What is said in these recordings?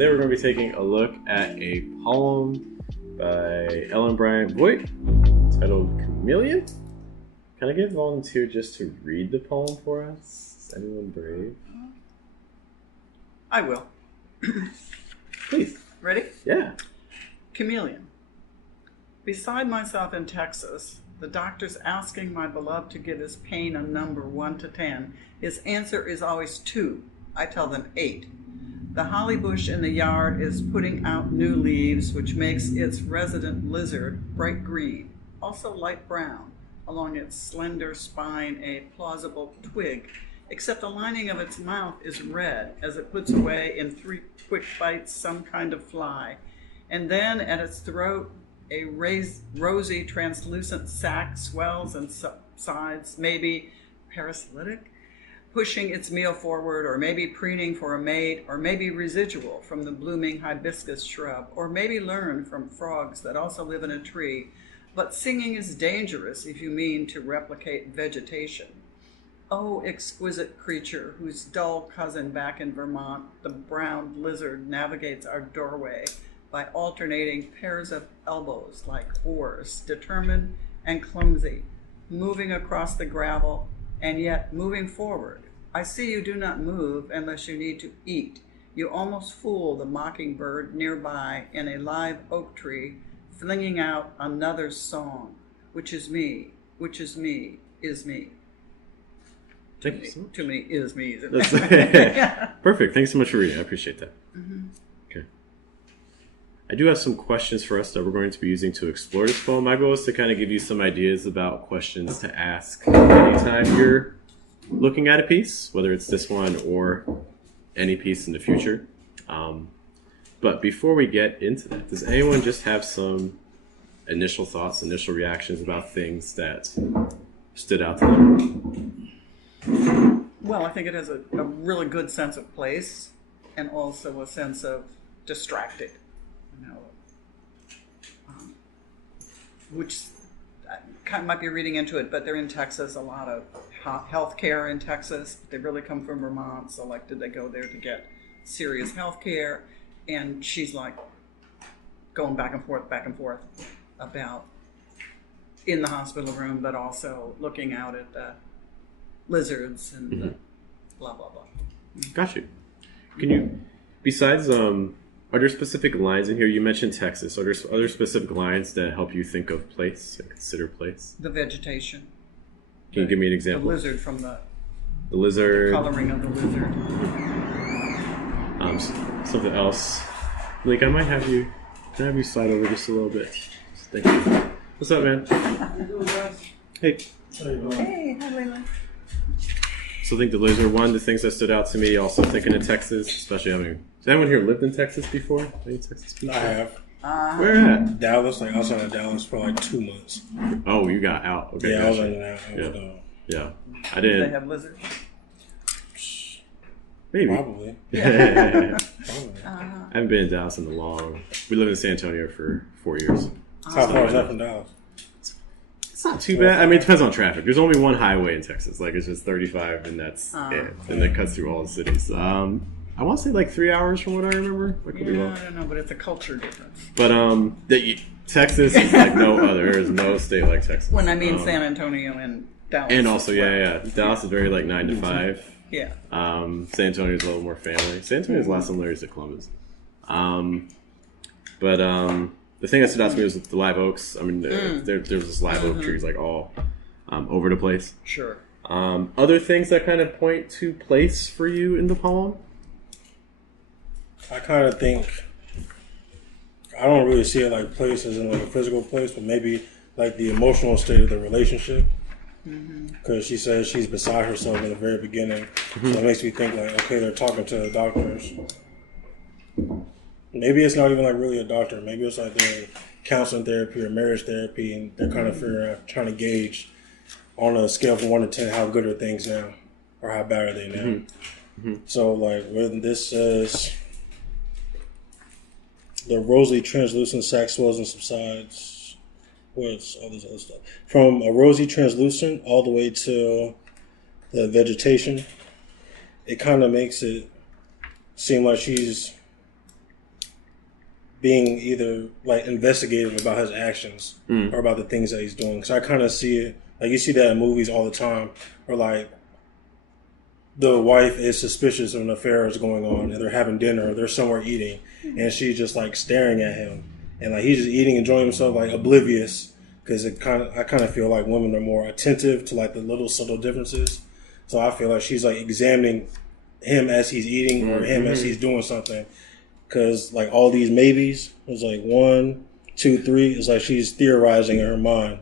today we're going to be taking a look at a poem by Ellen Bryant Voigt titled Chameleon. Can I get a volunteer just to read the poem for us? Is anyone brave? I will. Please. Ready? Yeah. Chameleon. Beside myself in Texas, the doctor's asking my beloved to give his pain a number 1 to 10. His answer is always 2. I tell them 8. The holly bush in the yard is putting out new leaves, which makes its resident lizard bright green, also light brown, along its slender spine a plausible twig, except the lining of its mouth is red as it puts away in 3 quick bites some kind of fly. And then at its throat, a rosy, translucent sac swells and subsides, maybe parasitic, pushing its meal forward, or maybe preening for a mate, or maybe residual from the blooming hibiscus shrub, or maybe learned from frogs that also live in a tree. But singing is dangerous if you mean to replicate vegetation. Oh, exquisite creature whose dull cousin back in Vermont, the brown lizard, navigates our doorway by alternating pairs of elbows like oars, determined and clumsy, moving across the gravel and yet moving forward. I see you do not move unless you need to eat. You almost fool the mockingbird nearby in a live oak tree, flinging out another song, which is me, which is me, is me. Thank you so much. Too many is me's. Perfect. Thanks so much for reading. I appreciate that. Mm-hmm. Okay. I do have some questions for us that we're going to be using to explore this poem. My goal is to kind of give you some ideas about questions to ask anytime you're looking at a piece, whether it's this one or any piece in the future. But before we get into that, does anyone just have some initial thoughts, initial reactions about things that stood out to them? Well, I think it has a really good sense of place and also a sense of distracted, which I kind of might be reading into it, but they're in Texas, a lot of health care in Texas. They really come from Vermont, so like, did they go there to get serious health care? And she's like going back and forth about in the hospital room, but also looking out at the lizards and the blah, blah, blah. Got you. Can you, besides, are there specific lines in here? You mentioned Texas. Are there other specific lines that help you think of place and consider place? The vegetation. Can you give me an example? The lizard from the lizard. Coloring of the lizard. Something else. Like, can I have you slide over just a little bit? Thank you. What's up, man? Hey. Hey, hi, Layla. So I think the lizard, one of the things that stood out to me, also thinking of Texas, especially has anyone here lived in Texas before? Any Texas people? I have. Where at? Dallas, like outside of Dallas for like 2 months. Oh, you got out. Okay, yeah, I was gotcha. in and out. Yeah. I Do didn't. they have lizards? Maybe. Probably. Yeah. Probably. I haven't been in Dallas in a long. We lived in San Antonio for 4 years. How far is that from Dallas? It's not too bad. I mean, it depends on traffic. There's only one highway in Texas. Like, it's just 35, and that's it. And it cuts through all the cities. I want to say like 3 hours from what I remember. I could be wrong. I don't know, but it's a culture difference. But Texas is like no other. There is no state like Texas. When I mean San Antonio and Dallas. And also, Dallas is very like 9 to 5. Yeah. San Antonio is a little more family. San Antonio is a lot similar to Columbus. But the thing that stood out to me was the live oaks. I mean, there's this live oak trees like all over the place. Sure. Other things that kind of point to place for you in the poem? I kind of think, I don't really see it like place as in like a physical place, but maybe like the emotional state of the relationship. Because she says she's beside herself in the very beginning. So it makes me think like, okay, they're talking to the doctors. Maybe it's not even like really a doctor. Maybe it's like they're counseling therapy or marriage therapy, and they're kind of figuring out, trying to gauge on a scale from 1 to 10 how good are things now, or how bad are they now. So like when this says the rosy translucent sac swells and subsides. What's all this other stuff? From a rosy translucent all the way to the vegetation, it kind of makes it seem like she's being either like investigative about his actions or about the things that he's doing. So I kind of see it like you see that in movies all the time, where like the wife is suspicious of an affair is going on, and they're having dinner, or they're somewhere eating, and she's just like staring at him, and like he's just eating, enjoying himself, like oblivious. Because I kind of feel like women are more attentive to like the little subtle differences. So I feel like she's like examining him as he's eating or him as he's doing something. Because like all these maybes, it's like 1, 2, 3. It's like she's theorizing in her mind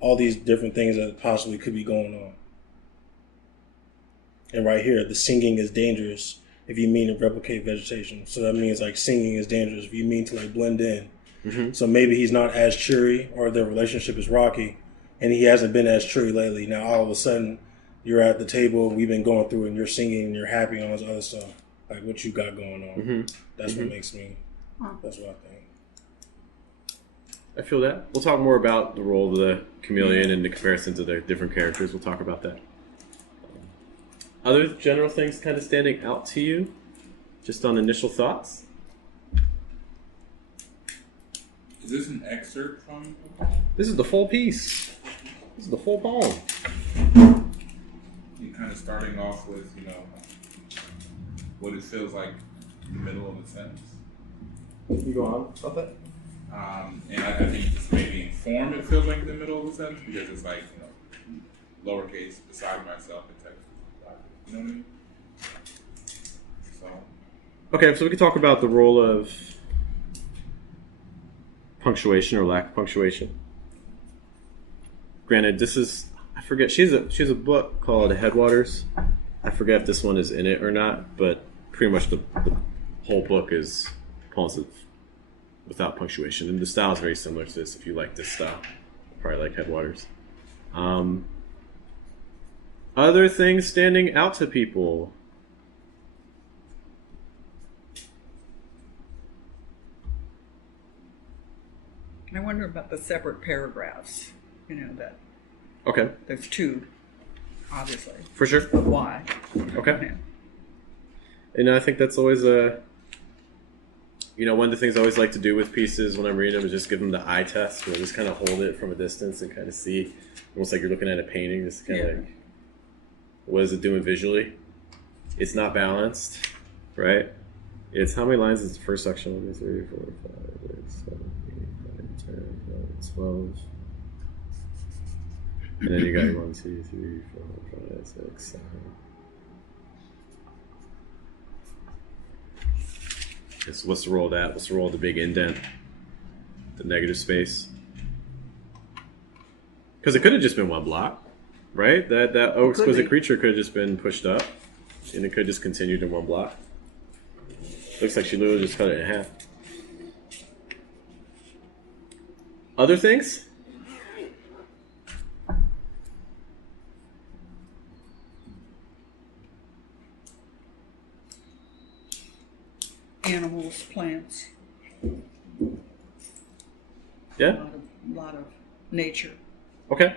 all these different things that possibly could be going on. And right here, the singing is dangerous if you mean to replicate vegetation. So that means like singing is dangerous if you mean to like blend in. So maybe he's not as cheery, or their relationship is rocky, and he hasn't been as cheery lately. Now all of a sudden, you're at the table, we've been going through, and you're singing, and you're happy on this other stuff. Like what you got going on. That's what makes me. That's what I think. I feel that. We'll talk more about the role of the chameleon and the comparison to the different characters. We'll talk about that. Other general things kind of standing out to you, just on initial thoughts? Is this an excerpt from? This is the full piece. This is the full poem. You're kind of starting off with, what it feels like in the middle of a sentence. You go on about that? And I think this maybe inform it feels like in the middle of a sentence because it's like, lowercase beside myself in text. You know what I mean? So. Okay, so we can talk about the role of punctuation or lack of punctuation. Granted, this is, I forget, she has a book called Headwaters. I forget if this one is in it or not, but pretty much the whole book is poems without punctuation, and the style is very similar to this. If you like this style, you'll probably like Headwaters. Other things standing out to people. I wonder about the separate paragraphs. That Okay, there's 2, obviously. for sure. But why? Okay. And I think that's always one of the things I always like to do with pieces when I'm reading them is just give them the eye test, just kind of hold it from a distance and kind of see, almost like you're looking at a painting, just kind of like, what is it doing visually? It's not balanced, right? It's how many lines is the first section? 1, 2, 3, 4, 5, 6, 7, 8, 9, 10, 11, 12. And then you got 1, 2, 3, 4, 5, 6, 7. So what's the role of that? What's the role of the big indent? The negative space? Because it could have just been 1 block, right? That oh exquisite creature could have just been pushed up, and it could have just continued in 1 block. Looks like she literally just cut it in half. Other things? Animals, plants. Yeah? A lot of nature. Okay.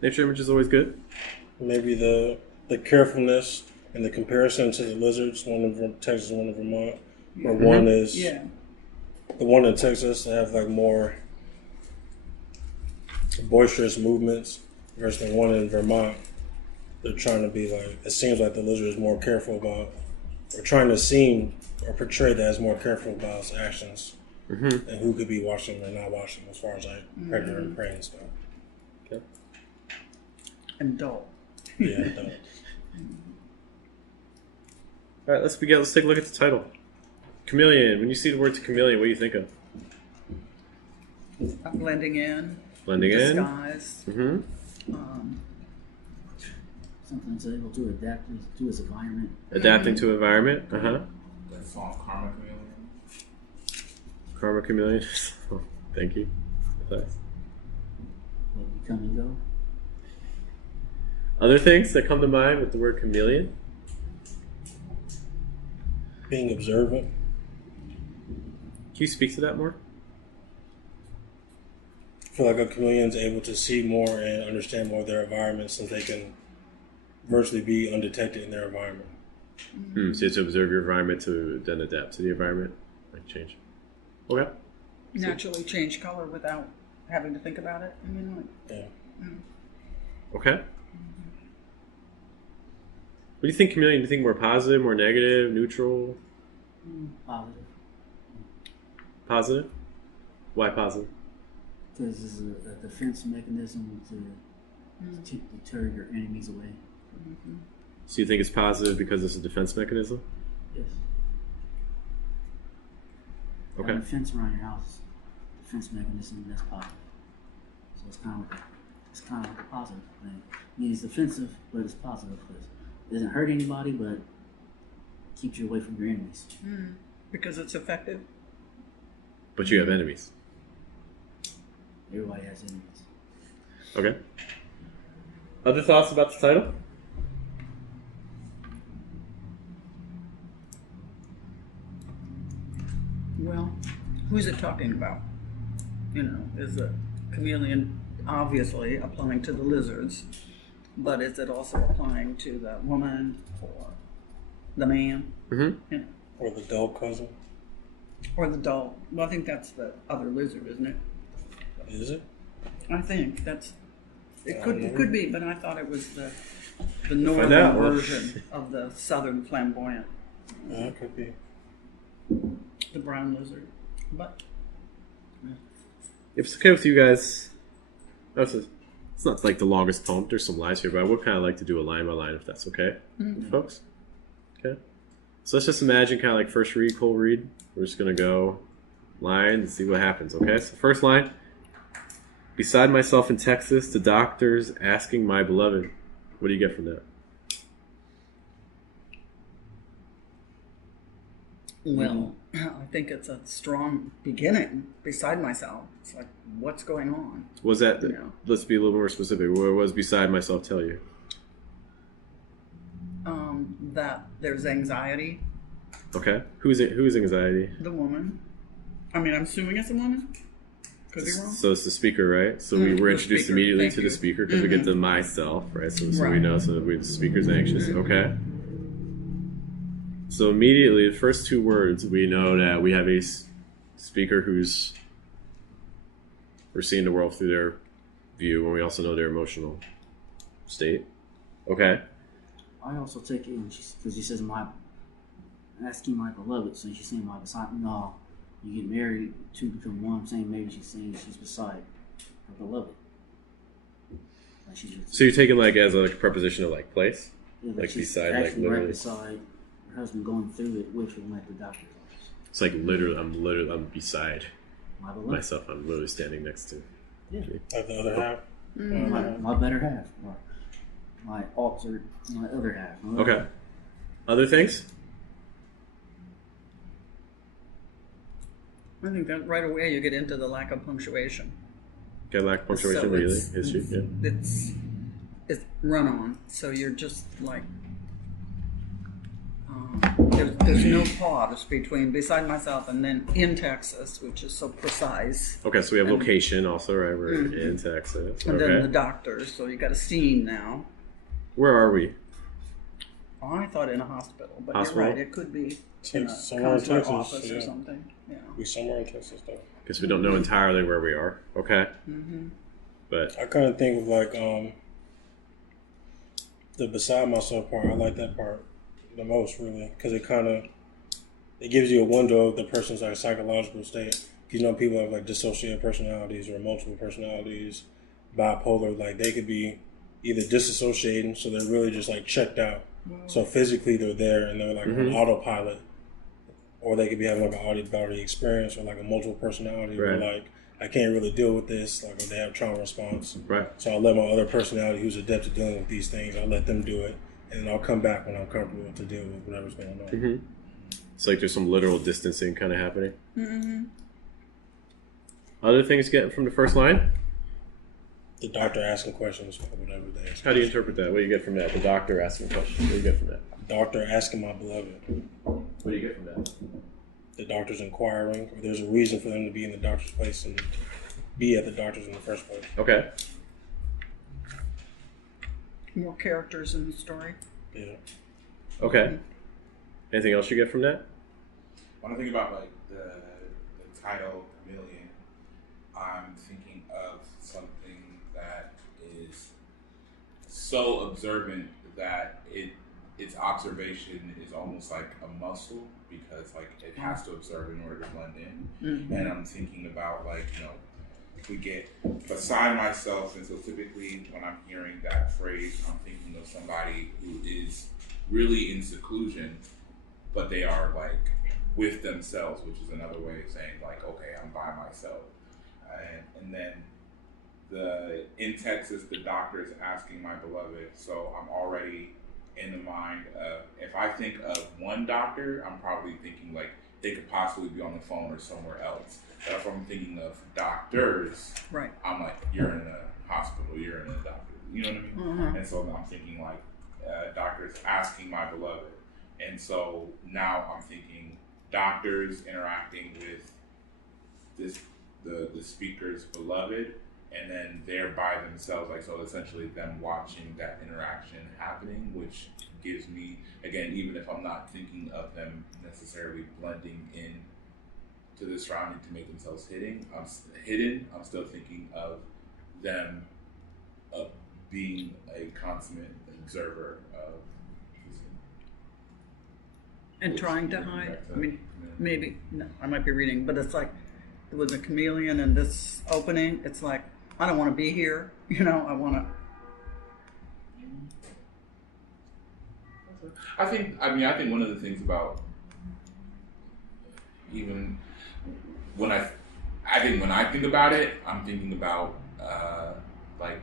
Nature image is always good. Maybe the carefulness and the comparison to the lizards, one in Texas, one in Vermont, or one is the one in Texas have like more boisterous movements versus the one in Vermont. They're trying to be like, it seems like the lizard is more careful about, or trying to seem or portray that as more careful about his actions and who could be watching or not watching, as far as like predator and prey and stuff. Okay. And dull. Yeah, dull. All right, let's begin. Let's take a look at the title. Chameleon. When you see the word chameleon, what do you think of? Blending in. Blending in. Disguise. Something that's able to adapt to its environment. Adapting to environment. That song, Karma Chameleon. Karma chameleon. Oh, thank you. Thanks. Will it come and go? Other things that come to mind with the word chameleon? Being observant. Can you speak to that more? I feel like a chameleon's able to see more and understand more of their environment, since they can virtually be undetected in their environment. So you have to observe your environment to then adapt to the environment. Like change. Okay. Naturally change color without having to think about it. I mean, like, Yeah. Okay. What do you think, Chameleon? Do you think more positive, more negative, neutral? Positive. Positive? Why positive? Because it's a defense mechanism to deter your enemies away. So you think it's positive because it's a defense mechanism? Yes. Okay. Having a fence around your house, defense mechanism, that's positive. So it's kind of like a positive thing. I mean, it's defensive, but it's positive because it doesn't hurt anybody, but keeps you away from your enemies. because it's effective. But you have enemies. Everybody has enemies. Okay. Other thoughts about the title? Well, who's it talking about? You know, is the chameleon obviously applying to the lizards, but is it also applying to the woman or the man? Mm-hmm. You know, Or the dog cousin. or the dog? Well, I think that's the other lizard, isn't it? Is it? I think that's. It I could don't it know. could be, but I thought it was the out. northern version of the southern flamboyant, Yeah, it could be. the brown lizard. But If it's okay with you guys, it's not like the longest poem. There's some lines here, but I would kind of like to do a line by line if that's okay, with folks. Okay. So let's just imagine kind of like first read, cold read. We're just going to go line and see what happens, okay? So first line. Beside myself in Texas, the doctors asking my beloved. What do you get from that? well, I think it's a strong beginning. Beside myself, it's like, what's going on? Was that, Yeah. let's be a little more specific. What was beside myself tell you? That there's anxiety. Okay. Who's anxiety? The woman. I mean, I'm assuming it's a woman. Could be wrong. So it's the speaker, right? So we're the introduced speaker, immediately thank to you. the speaker because we get to myself, right? So we Right. know, so the speaker's anxious. Okay. So immediately, the first two words, we know that we have a speaker who's we're seeing the world through their view, and we also know their emotional state. Okay. I also take it because she says my asking my beloved, so she's saying my beside. No, you get married, two become one. I'm saying maybe she's saying she's beside her beloved. Like she's So you're taking like as a preposition of like place, yeah, like she's beside, like actually literally. right beside her husband, going through it with him at the doctor's office. It's like literally, I'm beside My beloved, myself. I'm literally standing next to. yeah, Like the other half. my better half, or my altered, my other half. My other Okay. half. Other things? I think that right away you get into the lack of punctuation. Got lack of punctuation, So really? it's- History, yeah. It's run on, so you're just like there's no pause between beside myself and then in Texas, which is so precise, Okay, so we have location also, right? We're in Texas. and then the Okay. doctors. So you got a scene now. Where are we? Oh, I thought in a hospital, but Hospital? you're right. It could be in a Somewhere in consular Texas, office or yeah. something. Yeah. We somewhere in Texas though. Because we don't know entirely where we are. Okay. But I kind of think of like the beside myself part. I like that part the most, really, because it gives you a window of the person's like psychological state. You know, people have like dissociative personalities or multiple personalities, bipolar. Like they could be either disassociating, so they're really just like checked out. So physically they're there and they're like on autopilot, or they could be having like an out-of-body experience or like a multiple personality where Right. like I can't really deal with this, like or they have trauma response. right. So I'll let my other personality who's adept at dealing with these things, I'll let them do it, and then I'll come back when I'm comfortable to deal with whatever's going on. It's like there's some literal distancing kind of happening. Other things getting from the first line? The doctor asking questions, or whatever they ask. How do you interpret that? What do you get from that? The doctor asking questions. What do you get from that? Doctor asking my beloved. What do you get from that? The doctor's inquiring, or there's a reason for them to be in the doctor's place and be at the doctor's in the first place. Okay. More characters in the story. Yeah. Okay. Anything else you get from that? when I think about like the title chameleon, I'm thinking of something that is so observant that its observation is almost like a muscle, because like it has to observe in order to blend in. Mm-hmm. And I'm thinking about like, we get beside myself, and so typically when I'm hearing that phrase, I'm thinking of somebody who is really in seclusion, but they are like with themselves, which is another way of saying like, okay, I'm by myself. And then in Texas, the doctor is asking my beloved, so I'm already in the mind of, if I think of one doctor, I'm probably thinking like they could possibly be on the phone or somewhere else. But if I'm thinking of doctors, Right. I'm like, you're in a hospital, you're in a doctor. You know what I mean? Mm-hmm. And so I'm thinking like, doctors asking my beloved. And so now I'm thinking doctors interacting with the speaker's beloved, and then they're by themselves, like, so essentially them watching that interaction happening, which gives me, again, even if I'm not thinking of them necessarily blending in to the surrounding to make themselves hidden, I'm still thinking of them being a consummate observer of this. And trying to hide. I mean, maybe, no, I might be reading, but it's like with a chameleon in this opening, it's like, I don't want to be here, I want to. I think one of the things about, even when I think about it, I'm thinking about like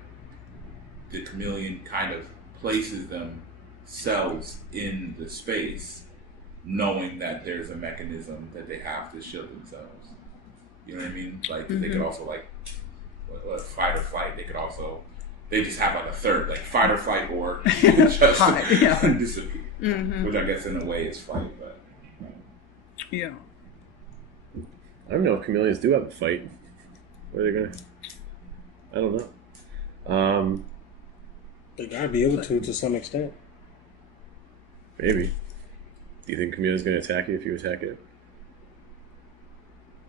the chameleon kind of places themselves in the space, knowing that there's a mechanism that they have to shield themselves. You know what I mean? Like, they could also like fight or flight. They just have like a third, like fight or flight, or just disappear. Mm-hmm. Which I guess in a way is flight, but yeah. I don't know if chameleons do have a fight. What are they gonna? I don't know. They gotta be able to some extent. Maybe. Do you think chameleon's gonna attack you if you attack it?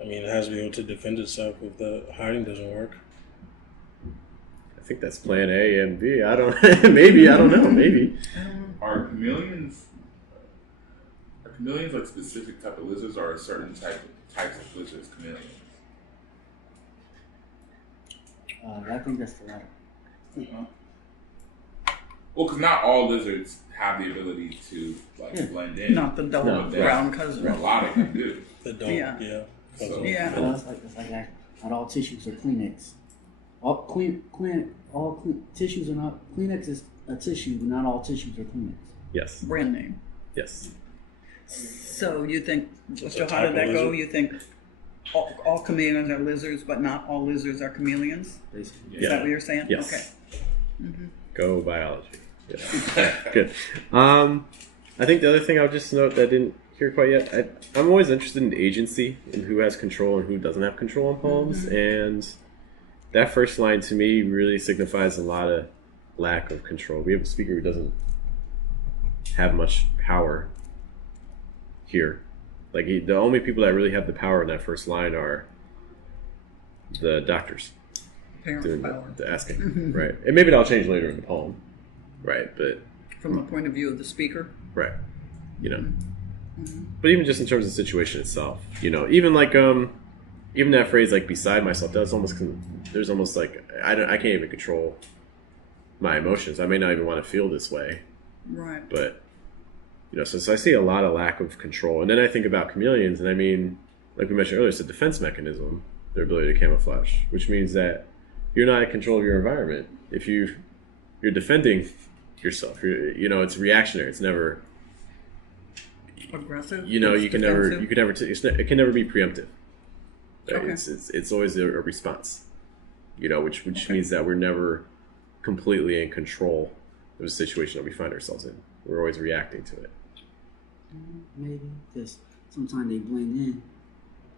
I mean, it has to be able to defend itself if the hiding doesn't work. I think that's plan A and B. I don't. Maybe, I don't know. Maybe. Are chameleons like specific type of lizards, or are certain types of lizards chameleons? I think that's the latter. Well, because not all lizards have the ability to blend in. Not the double brown cousin. A lot of them do. They don't. Yeah. So, yeah. Well, it's like not all tissues are Kleenex. All tissues are not. Kleenex is a tissue, but not all tissues are Kleenex. Yes. Brand name. Yes. So you think? So how did that go? You think all chameleons are lizards, but not all lizards are chameleons? Basically. Is that what you're saying? Yes. Okay. Mm-hmm. Go biology. Yeah. Good. I think the other thing I'll just note that I didn't hear quite yet, I'm always interested in agency and who has control and who doesn't have control in poems. Mm-hmm. And that first line to me really signifies a lot of lack of control. We have a speaker who doesn't have much power here. Like, the only people that really have the power in that first line are the doctors. Parent power. The asking, mm-hmm. Right. And maybe that'll change later in the poem, right? But from the point of view of the speaker, right? Mm-hmm. But even just in terms of the situation itself, even like even that phrase like beside myself, that's almost there's almost like I can't even control my emotions. I may not even want to feel this way, right? But so I see a lot of lack of control, and then I think about chameleons, and I mean, like we mentioned earlier, it's a defense mechanism, their ability to camouflage, which means that you're not in control of your environment. If you're defending yourself, it's reactionary. It's never aggressive. It can never be preemptive. Right? Okay. It's always a response. Which means that we're never completely in control of the situation that we find ourselves in. We're always reacting to it. Maybe because sometimes they blend in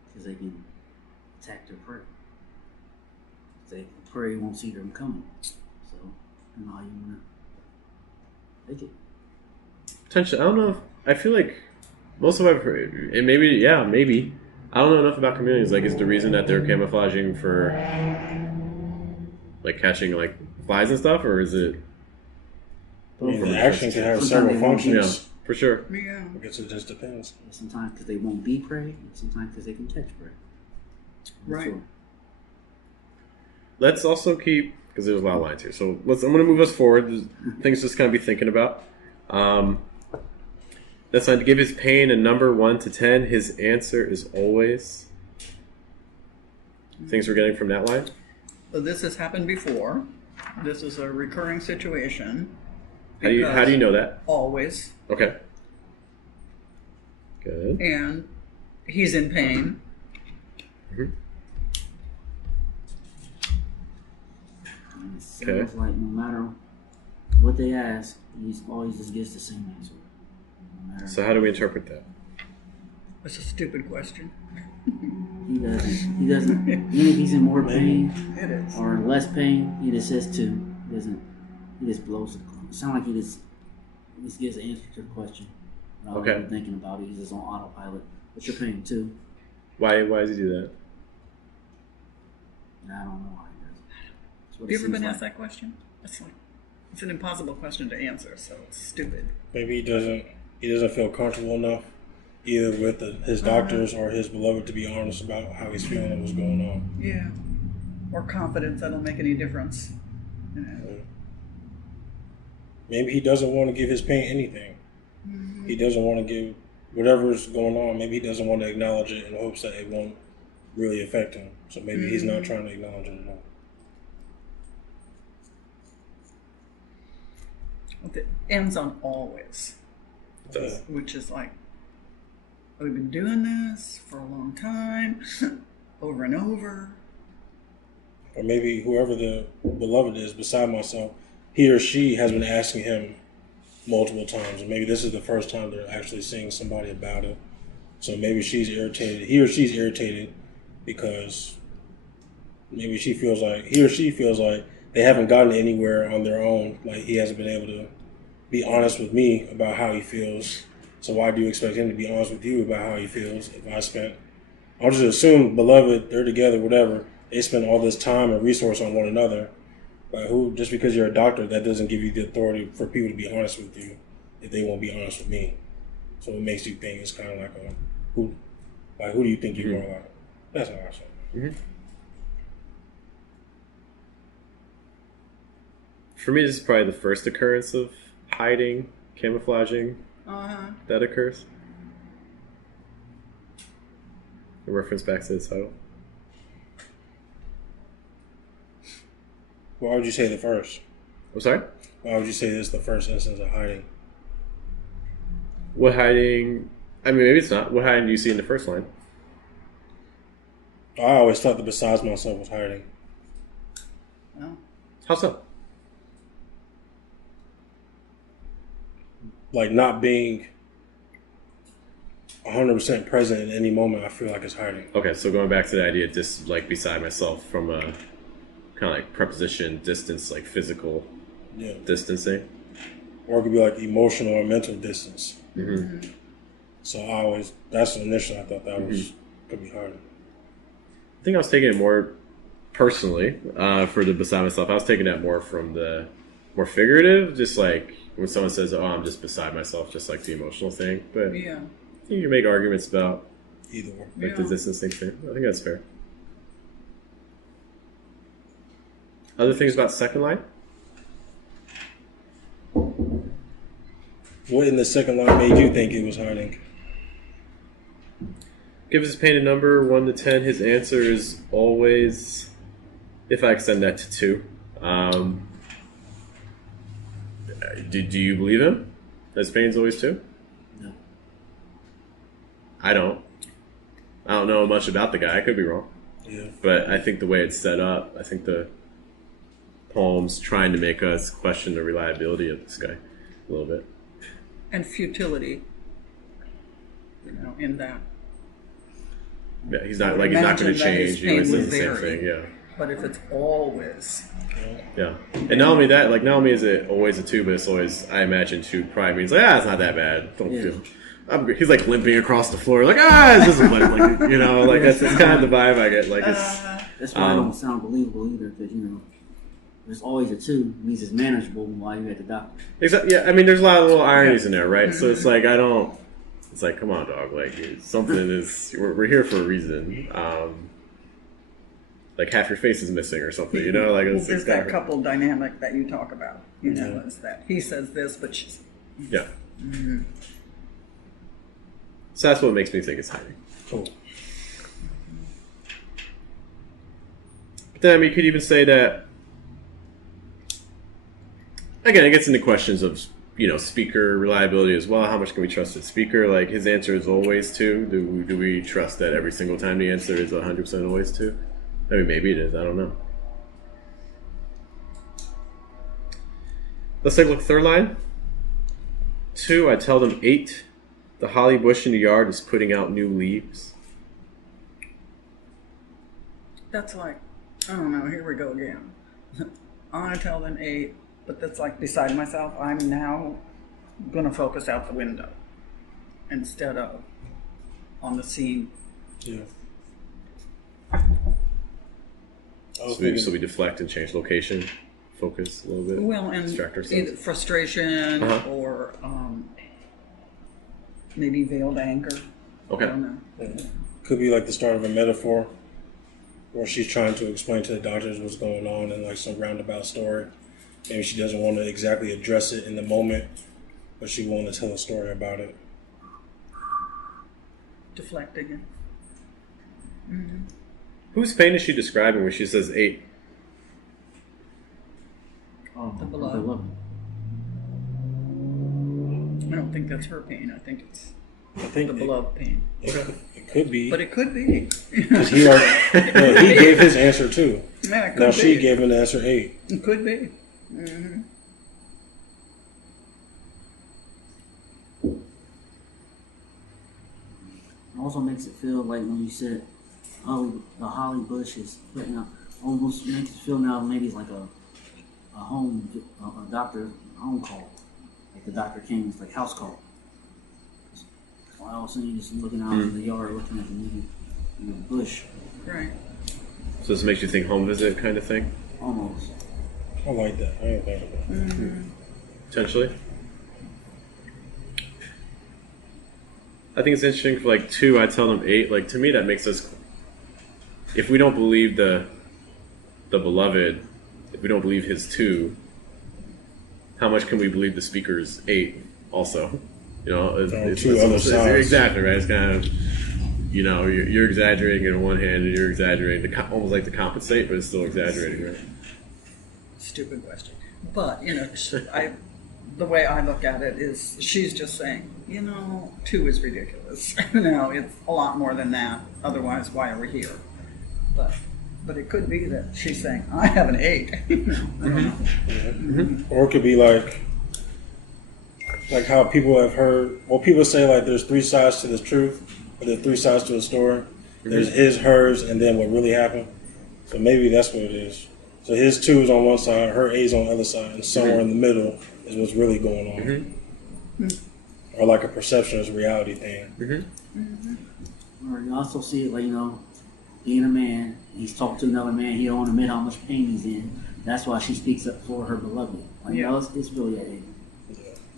because they can attack their prey. The prey won't see them coming, so you want to take it. Potentially, I don't know. I feel like Most of I've heard, and maybe I don't know enough about chameleons. Like, is the reason that they're camouflaging for like catching like flies and stuff, or is it? I mean, Both. the action can have Sometimes several they won't be- Yeah, functions. for sure. Yeah. I guess it just depends. Sometimes because they won't be prey, and sometimes because they can catch prey. Right. Sure. Let's also keep, because there's a lot of lines here. So I'm going to move us forward. There's things just kind of be thinking about. That's to give his pain a number 1 to 10. His answer is always. Things we're getting from that line. So this has happened before. This is a recurring situation. How do you know that? Always. Okay. Good. And he's in pain. Mhm. And it sounds Okay. like no matter what they ask, he's always just gets the same answer. No matter So how do we interpret that? It's a stupid question. he doesn't. Even if he's in more pain It is. or less pain, he just says 2. He doesn't. He just blows. It sounds like he just gives an answer to the question. Rather Okay. than thinking about it, he's just on autopilot. What's your pain 2? Why does he do that? And I don't know how he does it. That's what Have you it ever seems been like. asked that question? It's an impossible question to answer, so it's stupid. Maybe he doesn't feel comfortable enough either with his doctors or his beloved to be honest about how he's feeling and what's going on. Yeah. Or confidence that'll make any difference. You know. Maybe he doesn't want to give his pain anything. He doesn't want to give whatever's going on. Maybe he doesn't want to acknowledge it in hopes that it won't really affect him. So maybe he's not trying to acknowledge it at all. It ends on always, Yeah. which is like, we've been doing this for a long time, over and over. Or maybe whoever the beloved is beside myself, he or she has been asking him multiple times. And maybe this is the first time they're actually seeing somebody about it. So maybe she's irritated. He or she's irritated because maybe he or she feels like they haven't gotten anywhere on their own. Like he hasn't been able to be honest with me about how he feels. So why do you expect him to be honest with you about how he feels? I'll just assume beloved, they're together, whatever. They spend all this time and resource on one another. But just because you're a doctor, that doesn't give you the authority for people to be honest with you if they won't be honest with me. So it makes you think it's kind of like who do you think you're going like? That's how I say. Mm-hmm. For me, this is probably the first occurrence of hiding, camouflaging that occurs. A reference back to the title. Why would you say the first? I'm sorry? Why would you say this is the first instance of hiding? What hiding? I mean, maybe it's not. What hiding do you see in the first line? I always thought that besides myself was hiding. Oh. How so? Like not being 100% present in any moment, I feel like it's hiding. Okay, so going back to the idea, just like beside myself from a kind of like preposition, distance, like physical distancing. Or it could be like emotional or mental distance. Mm-hmm. So that's initially I thought that was could be harder. I think I was taking it more personally for the beside myself. I was taking that more from the more figurative, just like when someone says, "Oh, I'm just beside myself," just like the emotional thing. But Yeah. I think you can make arguments about Either or. like the distancing thing. I think that's fair. Other things about second line? What in the second line made you think it was hiding? Gives his pain a number 1 to 10. His answer is always, if I extend that to 2. Do you believe him? His pain's always 2? No. I don't know much about the guy. I could be wrong. Yeah. But I think the way it's set up, I think the poem's trying to make us question the reliability of this guy a little bit. And futility, in that. Yeah, he's not going to change. He always says the same thing. Yeah. But if it's always, Yeah. And not only that, not only is it always a 2, but it's always, I imagine 2 probably means it's not that bad. Don't feel. He's like limping across the floor, like it's just a limp, like like that's kind of the vibe I get. Like it's That's why it don't sound believable either, because there's always a 2 means it's manageable while you're at the doctor. exactly. Yeah, I mean, there's a lot of little ironies in there, right? So it's like It's like, come on, dog. Like something is. We're here for a reason. Like half your face is missing or something. Like Well, it's there's that couple dynamic that you talk about. Is that he says this, but she's. Yeah. So that's what makes me think it's hiding. Cool. But then you could even say that. Again, it gets into questions of speaker reliability as well. How much can we trust the speaker? Like his answer is always 2. Do we trust that every single time the answer is 100% always 2? I mean, maybe it is. I don't know. Let's take a look. Third line. 2. I tell them 8. The holly bush in the yard is putting out new leaves. That's like, I don't know. Here we go again. I tell them 8. But that's like beside myself. I'm now going to focus out the window instead of on the scene. Yeah. So we deflect and change location, focus a little bit. Well, and distract ourselves. either frustration or maybe veiled anger. Okay. I don't know. Could be like the start of a metaphor where she's trying to explain to the doctors what's going on in like some roundabout story. Maybe she doesn't want to exactly address it in the moment, but she wants to tell a story about it. Deflecting it. Whose pain is she describing when she says 8? Oh, The beloved. I don't think that's her pain. I think it's the beloved pain. It could be. But it could be. 'Cause he gave his answer too. Yeah, it could Now be. she gave him the answer 8. It could be. It also makes it feel like when you said the holly bush is putting out, almost makes it feel now maybe it's like a doctor home call. Like the doctor came, it's like house call. While all of a sudden you're just looking out in the yard, looking at the bush. Right. So this makes you think home visit kind of thing? Almost. I like that. I ain't think of that. Potentially. I think it's interesting for like 2, I tell them 8. Like to me that makes us, if we don't believe the beloved, if we don't believe his 2, how much can we believe the speaker's 8 also? It's 2 other sides. Exactly, right? It's kind of, you're exaggerating it on one hand and you're exaggerating almost like to compensate, but it's still exaggerating, right? Stupid question. But, the way I look at it is she's just saying, 2 is ridiculous. It's a lot more than that. Otherwise, why are we here? But it could be that she's saying, I have an 8. I don't know. Or it could be like how people have heard, people say like there's 3 sides to this truth, or there's 3 sides to a story. There's his, hers, and then what really happened. So maybe that's what it is. So his 2 is on one side, her 8 is on the other side, and somewhere in the middle is what's really going on. Or like a perception is reality thing. Or you also see it like, being a man, he's talking to another man, he don't want to admit how much pain he's in. That's why she speaks up for her beloved. Like, it's really a hate.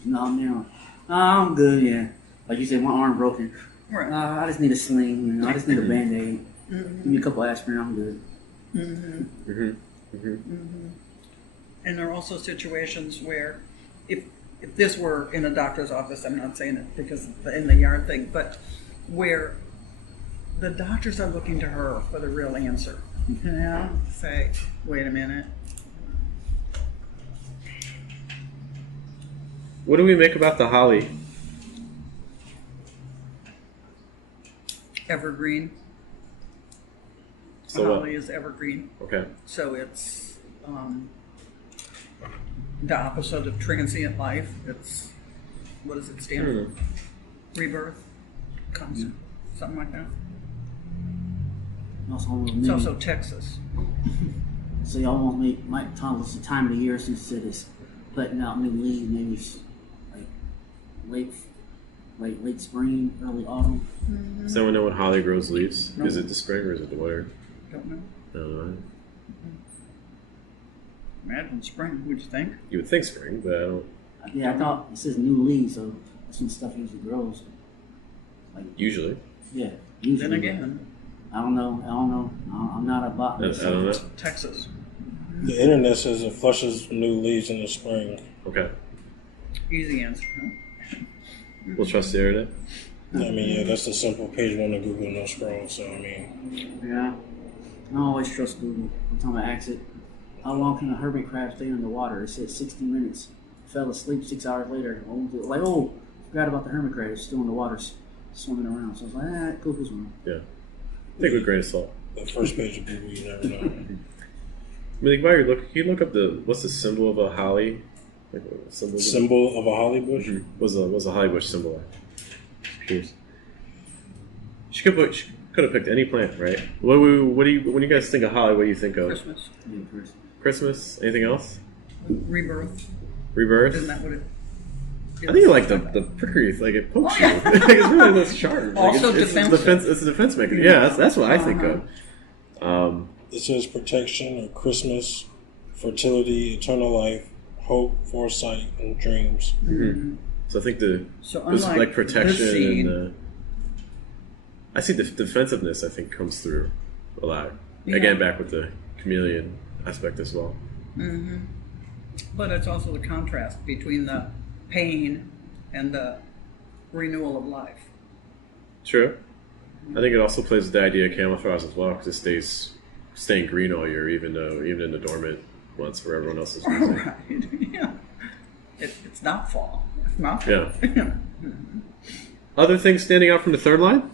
I'm there. I'm good, yeah. Like you said, my arm broken. Right. I just need a sling, I just need a Band-Aid. Give me a couple aspirin, I'm good. And there are also situations where if this were in a doctor's office, I'm not saying it because in the yard thing, but where the doctors are looking to her for the real answer. Say, wait a minute. What do we make about the holly? Evergreen. So The what? holly is evergreen. Okay. So it's the opposite of transient life. It's, what does it stand for? Rebirth? Constant. Something like that. It's also Texas. So you almost might tell us the time of the year since it is putting out new leaves, maybe like like late spring, early autumn. Does anyone know when holly grows leaves? No. Is it the spring or is it the winter? Don't know. I don't know. Imagine spring. Would you think? You would think spring, but I don't. Yeah, I thought it says new leaves, so that's when stuff usually grows. Like, Usually. yeah, usually. Then again, I don't know. I'm not a botanist. I don't know. Texas. The internet says it flushes new leaves in the spring. Okay. Easy answer. Huh? We'll trust the internet. I mean, yeah, that's the simple page one of Google, no scroll. So I mean, Yeah, I always trust Google. One time I asked it, how long can a hermit crab stay in the water? It said 60 minutes. Fell asleep 6 hours later. Like, oh, forgot about the hermit crab. It's still in the water, swimming around. So I was like, Google's wrong. Yeah. Take with a grain of salt. the first page of Google, you never know. I mean, while you're looking, can you look up what's the symbol of a holly? Like, what symbol? Symbol of a holly bush. What's a holly bush symbol like? Curious. She could have picked any plant, right? What do you when you guys think of holly? What do you think of? Christmas. Yeah, first. Christmas? Anything else? Rebirth. Rebirth? Isn't that what it is? I think you like the prickly, like it pokes Oh, yeah. you. Like, it's really less sharp. Also like it's defensive. It's a defense mechanism. Yeah, that's what I think of. It says protection or Christmas, fertility, eternal life, hope, foresight, and dreams. So I think So there's unlike like protection this seed, and I see the defensiveness. I think comes through a lot. Yeah. Again, back with the chameleon aspect as well. but it's also the contrast between the pain and the renewal of life. True. I think it also plays with the idea of camouflage as well, because it staying green all year, even in the dormant months where everyone else is losing. Right. Yeah. It's not fall. It's not fall. Yeah. Other things standing out from the third line?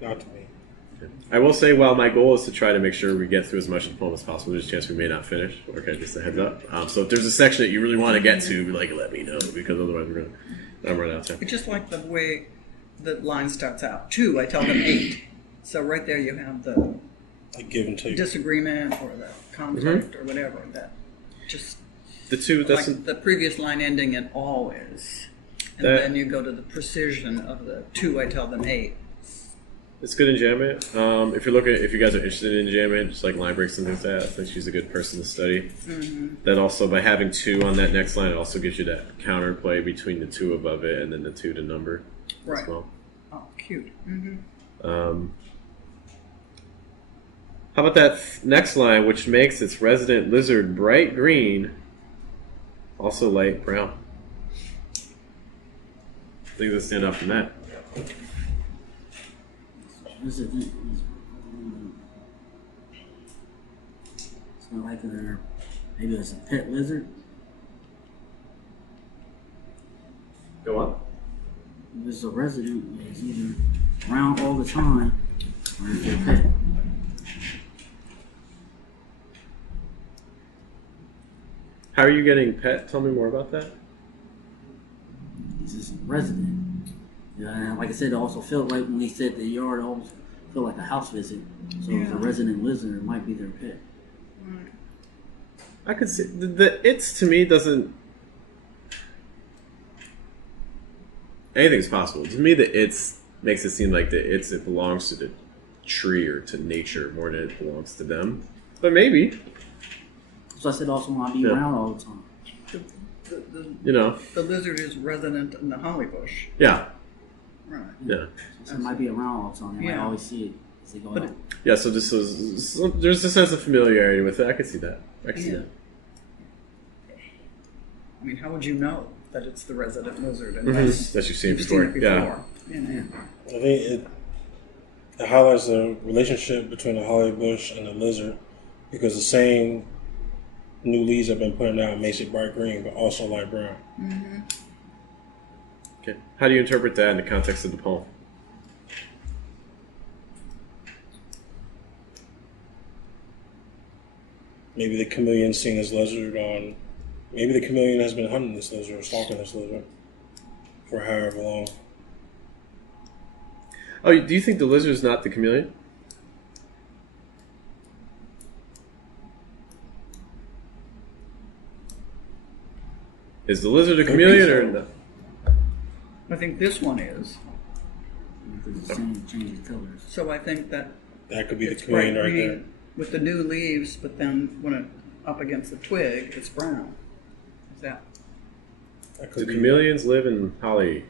Not to me. I will say, while my goal is to try to make sure we get through as much of the poem as possible, there's a chance we may not finish. Okay, just a heads up. So if there's a section that you really want to get to, let me know, because otherwise we're going to run out of time. It's just like the way the line starts out. 2, I tell them 8. So right there you have the Like give and take. disagreement or the conflict or whatever. That just The two, that's like the previous line ending in always. And That- then you go to the precision of the 2, I tell them 8. it's good enjambment. If you guys are interested in enjambment, just like line breaks and things like that, I think she's a good person to study. That also, by having 2 on that next line, it also gives you that counterplay between the 2 above it and then the 2 to number Right. as well. Oh, cute. How about that next line, which makes its resident lizard bright green, also light brown? Things that stand out from that. This is it's not like maybe it's a pet lizard. Go on. If it's a resident, it's either around all the time or it's their pet. How are you getting pet? Tell me more about that. It's just a resident. Yeah, like I said, it also felt like when he said the yard almost felt like a house visit. So if it's a resident lizard, it might be their pet. I could see the it's to me doesn't. Anything's possible. To me, the it's makes it seem like it belongs to the tree or to nature more than it belongs to them. But maybe, So I said also want to be Yeah. around all the time. The lizard is resident in the holly bush. Yeah, Right. yeah, So it might be around all the time. They might Yeah. always see it as they go But out. yeah. So there's a sense of familiarity with it. I could see that. I could see Yeah. that. I mean, how would you know that it's the resident lizard That unless you've seen you've before. seen it Yeah. before? Yeah. I think it highlights the relationship between the holly bush and the lizard because the same new leaves have been putting out makes it bright green, but also light brown. Okay. How do you interpret that in the context of the poem? Maybe the chameleon seen this lizard on. Maybe the chameleon has been hunting this lizard or stalking this lizard for however long. Oh, do you think the lizard is not the chameleon? Is the lizard a chameleon so. or no? I think this one is. Because it's changing colors. So I think that That could be the it's chameleon bright right green there. with the new leaves, but then when it up against the twig, it's brown. Is that? That Do could be. chameleons live in holly?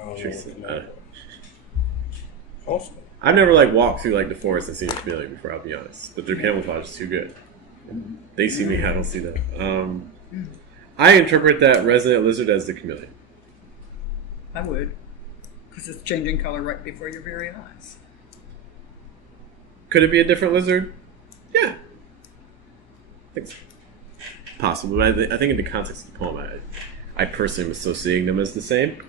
I don't trees? know. Also, I've never like walked through like the forest and seen a chameleon before. I'll be honest, but their camouflage is too good. They see me, I don't see them. I interpret that resident lizard as the chameleon. I would, because it's changing color right before your very eyes. Could it be a different lizard? Yeah, I think so. Possible, but I think in the context of the poem, I personally am associating them as the same.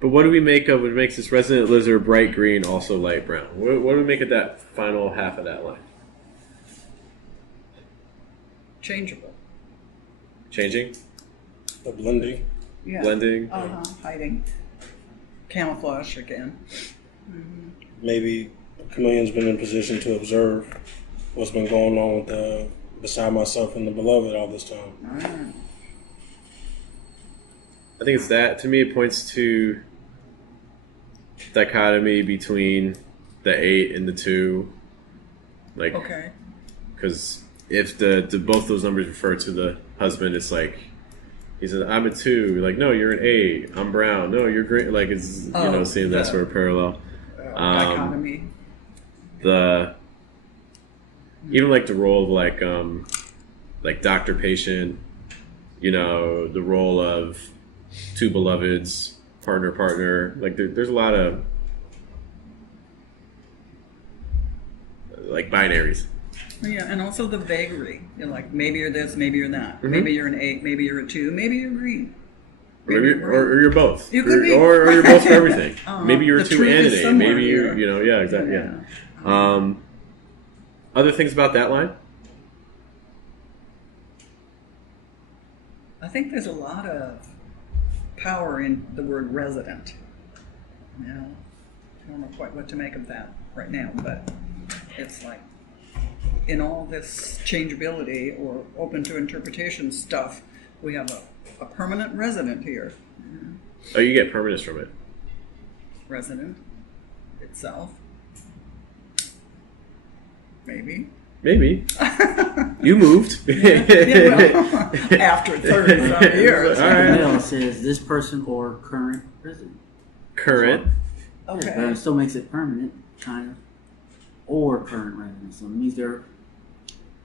But what do we make of what makes this resident lizard bright green, also light brown? What do we make of that final half of that line? Changeable. Changing? the blending. Yeah. Blending? Hiding. Camouflage again. Maybe the chameleon's been in position to observe what's been going on with the beside myself and the beloved all this time. I think it's that. To me, it points to dichotomy between the 8 and the 2. Like, Okay. because if the both those numbers refer to the husband, it's like he says, "I'm a 2." Like, no, you're an 8. I'm brown. No, you're green. Like, it's seeing that sort of parallel. Dichotomy. The even like the role of like doctor patient, the role of two beloveds, partner. Like there's a lot of like binaries. Yeah, and also the vagary. You're like, maybe you're this, maybe you're that. Mm-hmm. Maybe you're an 8, maybe you're a 2, maybe you're green. Or you're both. You could be. Or you're both for everything. Maybe you're a The 2 truth and is an 8. somewhere Maybe here. yeah, exactly. Yeah. Other things about that line? I think there's a lot of power in the word resident. I don't know quite what to make of that right now, but it's like in all this changeability or open to interpretation stuff, we have a permanent resident here. Oh, you get permanence from it. Resident itself. Maybe. Maybe. You moved. After 30 some years. All right. Male says this person or current resident. Current. But Okay. it still makes it permanent, kind of. Or current resident. So it means they're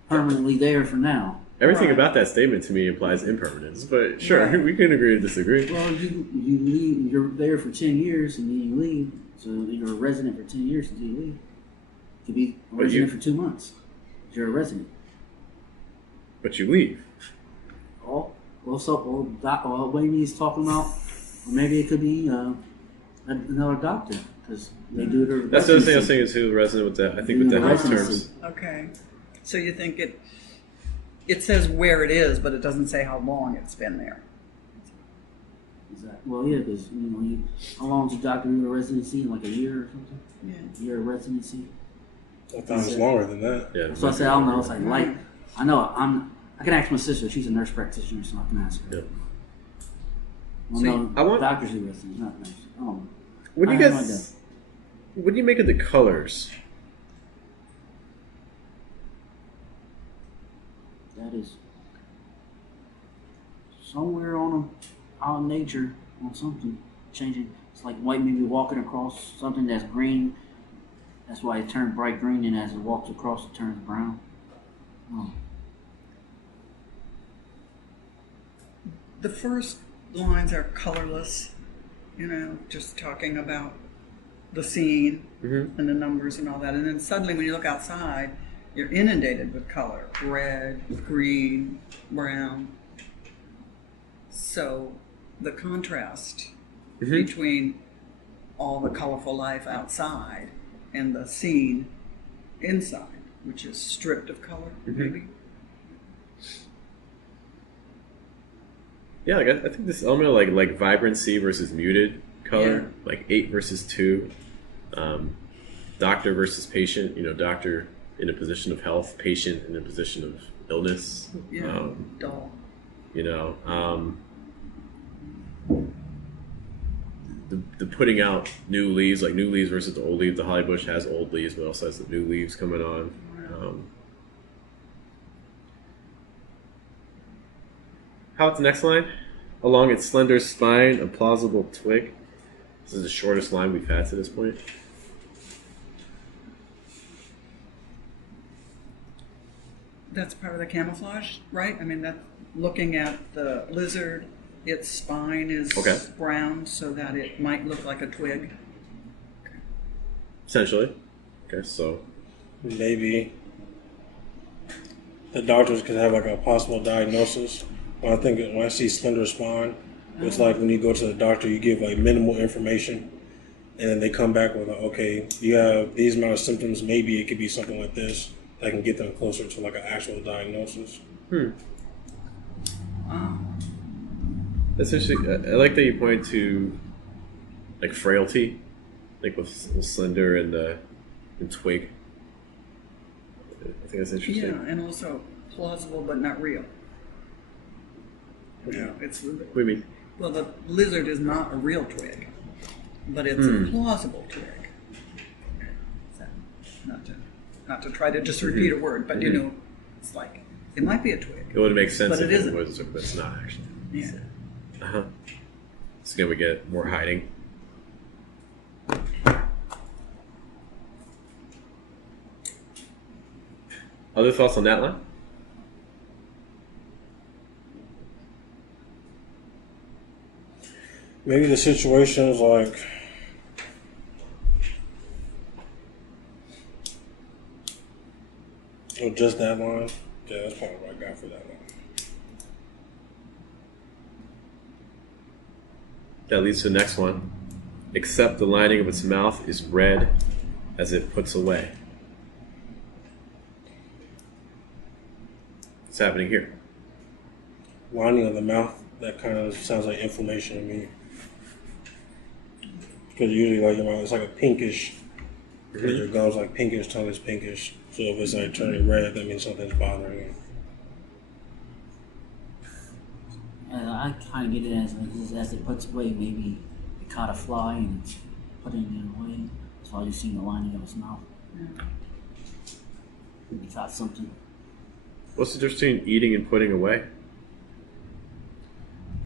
permanently there for now. Everything Right. about that statement to me implies impermanence, but sure, Right. we can agree to disagree. Well, you leave, you're there for 10 years and then you leave. So you're a resident for 10 years until you leave. You could be a But resident you- for 2 months. You're a resident. But you leave. Oh, well, maybe he's talking about, or maybe it could be another doctor because they do it. That's the other thing I was saying is who resonant with that. I think with the health terms. Okay. So you think it says where it is, but it doesn't say how long it's been there. Exactly. Well, yeah, because how long is a doctor in a residency? Like a year or something? Yeah. A year of residency. I thought it was longer than that. Yeah. So I said, I don't know. It's like I know. I can ask my sister. She's a nurse practitioner, so I can ask her. Yeah. Well, See, no, I want- doctors do residents, not nurses. I don't know. What do you I have no guys? What do you make of the colors? That is somewhere out in nature on something changing. It's like white maybe walking across something that's green. That's why it turned bright green, and as it walks across, it turns brown. Oh. The first lines are colorless, just talking about the scene Mm-hmm. and the numbers and all that. And then suddenly when you look outside, you're inundated with color. Red, green, brown. So the contrast between all the colorful life outside and the scene inside, which is stripped of color, maybe. Yeah, like I think this element of like vibrancy versus muted color, like 8 versus 2, doctor versus patient. Doctor in a position of health, patient in a position of illness. Yeah, dull. You know, the putting out new leaves, like new leaves versus the old leaf. The holly bush has old leaves, but also has the new leaves coming on. How about the next line? Along its slender spine, a plausible twig. This is the shortest line we've had to this point. That's part of the camouflage, right? I mean, that looking at the lizard, its spine is Okay. brown so that it might look like a twig. Essentially. Okay, so Maybe the doctors could have like a possible diagnosis. When I see slender spine, it's like when you go to the doctor, you give like minimal information, and then they come back with, okay, you have these amount of symptoms. Maybe it could be something like this that can get them closer to like an actual diagnosis. that's interesting. I like that you point to like frailty, like with slender and twig. I think that's interesting. Yeah, and also plausible but not real. Yeah. It's What do you mean? well, the lizard is not a real twig, but it's a plausible twig. So, not to try to just repeat a word, but you know, it's like it might be a twig. It would make sense But if it it isn't. was, but it's not actually. Yeah. Uh-huh. So again, we get more hiding. Other thoughts on that line? Maybe the situation is like, oh, just that line. Yeah, that's probably what I got for that one. That leads to the next one. Except the lining of its mouth is red as it puts away. What's happening here? Lining of the mouth, that kind of sounds like inflammation to me. Because usually, like, your mouth, it's like a pinkish. Your gums like pinkish, tongue is pinkish. So if it's like turning red, that means something's bothering you. I kind of get it as it puts away, maybe it caught a fly and it's putting it away. That's why you see the lining of its mouth. Maybe caught something. What's the difference between eating and putting away?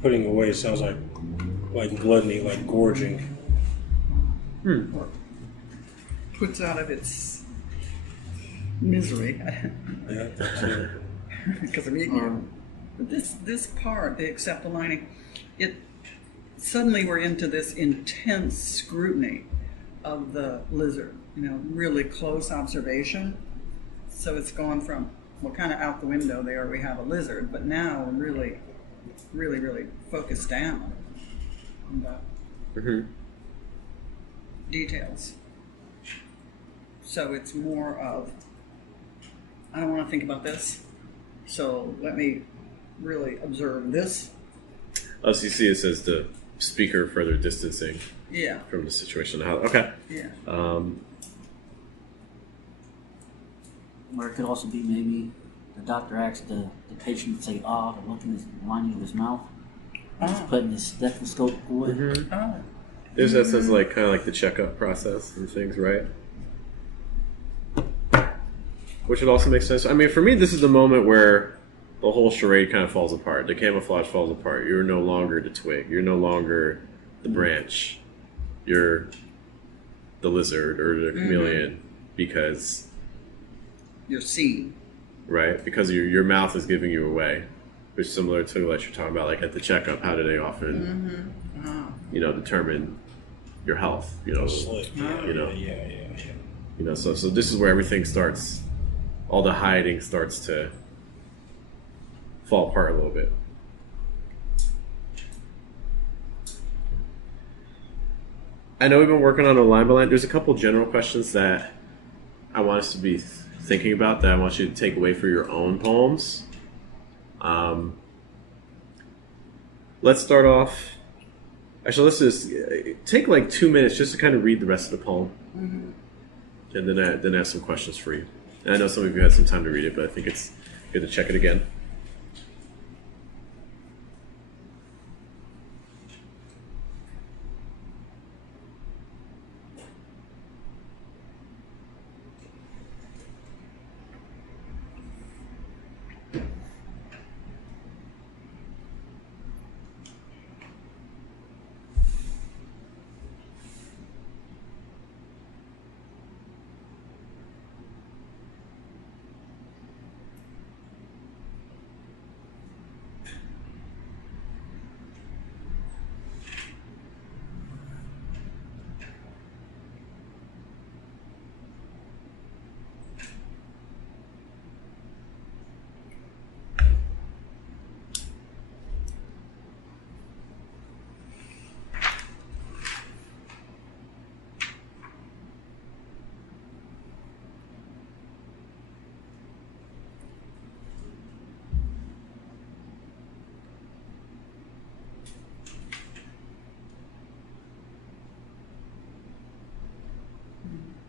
Putting away sounds like gluttony, like gorging. Or puts out of its misery Yeah, that's it. because I'm eating you. But this part, they accept the lining. It suddenly we're into this intense scrutiny of the lizard. You know, really close observation. So it's gone from kind of out the window there. We have a lizard, but now we're really focused down on the details. So it's more of, I don't want to think about this, so let me really observe this. Oh, so you see it says the speaker further distancing Yeah, from the situation. Okay. yeah. Or it could also be maybe the doctor asks the patient to say, to look in the lining of his mouth. He's putting his stethoscope away. Oh, There's that says like kind of like the checkup process and things, right? Which would also make sense. I mean, for me, this is the moment where the whole charade kind of falls apart. The camouflage falls apart. You're no longer the twig. You're no longer the branch. You're the lizard or the chameleon because, you're seen. right? Because your mouth is giving you away. Which is similar to what you're talking about, like at the checkup, how do they often, determine your health? Slick. Yeah, You know. Yeah. So this is where everything starts. All the hiding starts to fall apart a little bit. I know we've been working on a line by line. There's a couple general questions that I want us to be thinking about that I want you to take away for your own poems. Let's start off. Actually, let's just take like 2 minutes just to kind of read the rest of the poem, and then I have some questions for you. And I know some of you had some time to read it, but I think it's Good to check it again.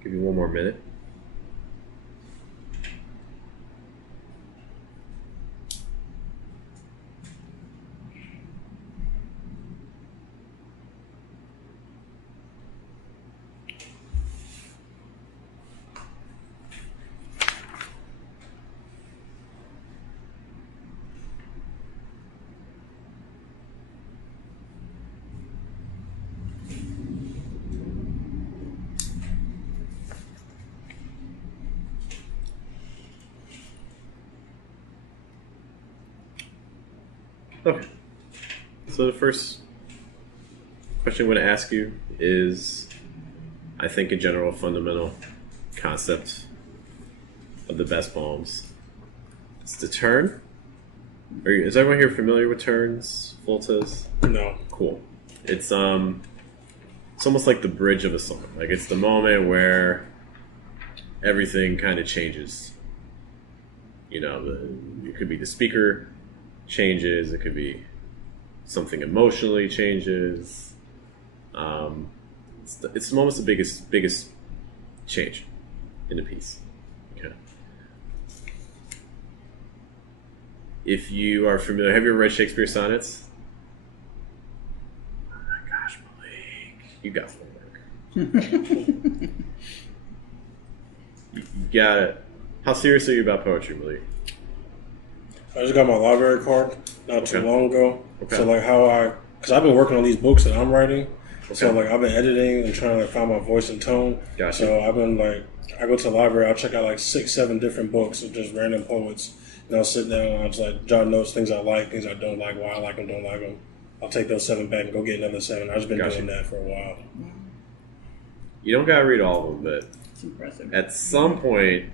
Give you one more minute. Okay. So the first question I'm going to ask you is, I think, a general fundamental concept of the best poems. It's the turn. Is everyone here familiar with turns, voltas? No. Cool. It's almost like the bridge of a song. Like, it's the moment where everything kind of changes. You know, it could be the speaker changes. It could be something emotionally changes. It's almost the biggest change in a piece. Okay. If you are familiar, have you ever read Shakespeare sonnets? Oh my gosh, Malik, you got homework. you got it. How serious are you about poetry, Malik? I just got my library card not too Okay. long ago. Okay. So like because I've been working on these books that I'm writing. Okay. So like I've been editing and trying to find my voice and tone. Gotcha. So I've been like, I go to the library, I'll check out like 6-7 different books of just random poets. And I'll sit down and I'll just like jot notes, things I like, things I don't like, why I like them, don't like them. I'll take those 7 back and go get another 7. I've just been Gotcha. doing that for a while. You don't gotta read all of them, but It's impressive. at some point,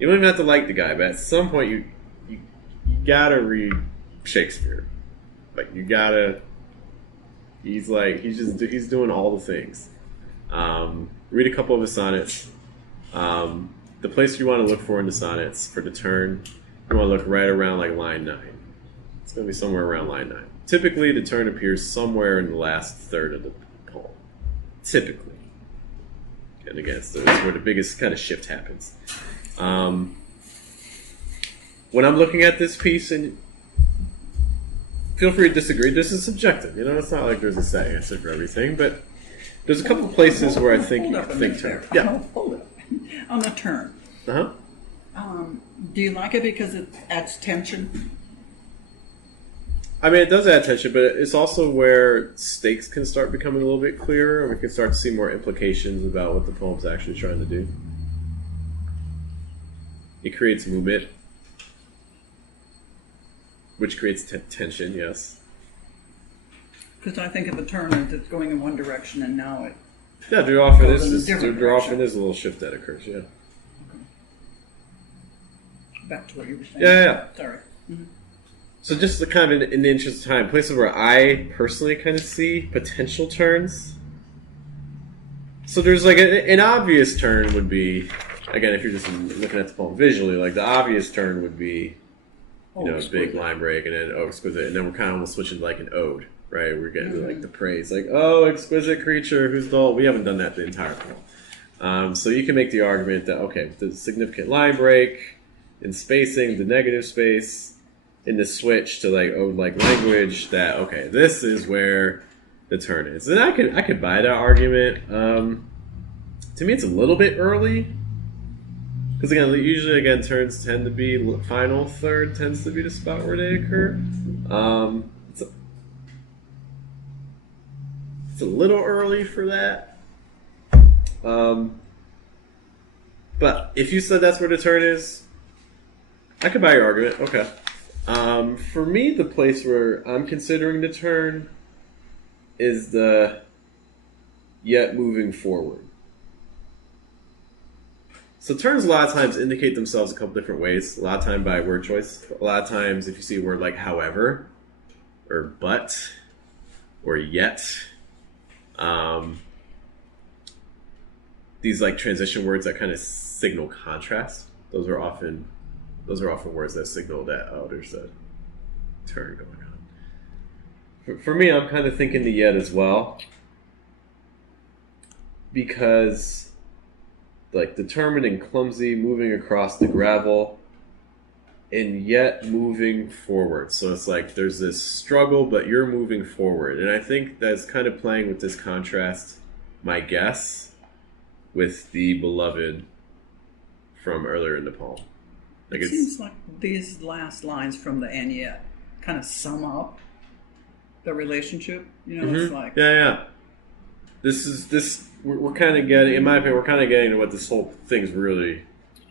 you don't even have to like the guy, but at some point you gotta read Shakespeare. Like, you gotta. He's doing all the things. Read a couple of his sonnets. The place you want to look for in the sonnets for the turn, you want to look right around like line 9. It's gonna be somewhere around line 9. Typically, the turn appears somewhere in the last third of the poem. Typically. And again, it's where the biggest kind of shift happens. When I'm looking at this piece, and feel free to disagree, this is subjective. You know, it's not like there's a set answer for everything, but there's a couple of places where I think Hold you up a can minute think turn. there. Yeah. Hold it. On the turn. Uh-huh. Do you like it because it adds tension? I mean, it does add tension, but it's also where stakes can start becoming a little bit clearer, and we can start to see more implications about what the poem's actually trying to do. It creates movement, which creates tension, yes. Because I think of a turn as it's going in one direction and now it. Yeah, there often Goes in a is different there often direction. is a little shift that occurs, yeah. Back to what you were saying. Yeah. Sorry. So just the kind of in the interest of time, places where I personally kind of see potential turns. So there's like an obvious turn would be, again, if you're just looking at the poem visually, like the obvious turn would be, you know, big line break and then exquisite, and then we're kind of almost switching to like an ode, right? We're getting to like the praise, like, oh, exquisite creature who's dull. We haven't done that the entire poem. So you can make the argument that, okay, the significant line break, in spacing, the negative space, in the switch to like language that okay, this is where the turn is. And I could buy that argument. To me, it's a little bit early because usually turns tend to be final third tends to be the spot where they occur. It's a little early for that. But if you said that's where the turn is, I could buy your argument. Okay. For me, the place where I'm considering the turn is the yet moving forward. So turns a lot of times indicate themselves a couple different ways. A lot of time by word choice. A lot of times if you see a word like however, or but, or yet, these like transition words that kind of signal contrast. Those are often words that signal that there's a turn going on. For me, I'm kind of thinking the yet as well, because like determined and clumsy, moving across the gravel, and yet moving forward. So it's like there's this struggle, but you're moving forward, and I think that's kind of playing with this contrast. My guess with the beloved from earlier in the poem. Like It seems like these last lines from the and yet kind of sum up the relationship. It's like yeah. We're kind of getting, in my opinion, we're kind of getting to what this whole thing's really